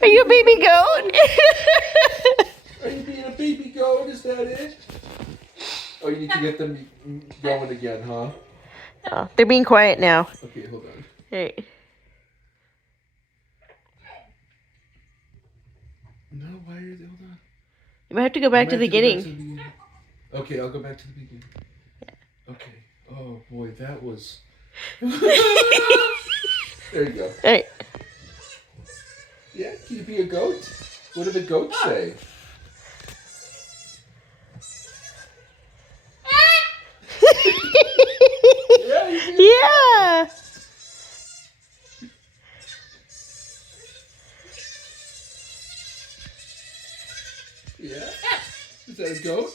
Are you a baby goat? Are you being a baby goat? Is that it? Oh, you need to get them going again, huh? Oh, they're being quiet now. Okay, hold on. Hey. No, why are they? Hold on. You might have to go back to the beginning. Okay, I'll go back to the beginning. Okay. Oh boy, that was. There you go. Hey. Yeah, can you be a goat? What do the goats say? Yeah, you can. Yeah. Yeah. Is that a goat?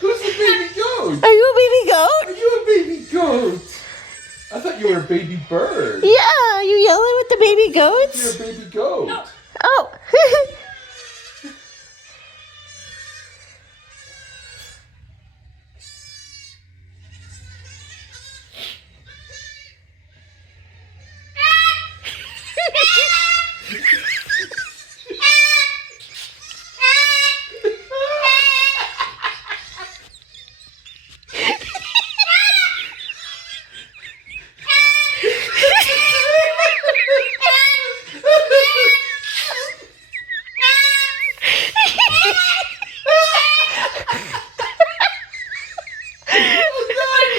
Who's the baby goat? Are you a baby goat? Are you a baby goat? I thought you were a baby bird. Yeah. You yelling with the baby goats? You're a baby goat. No. Oh. Oh God!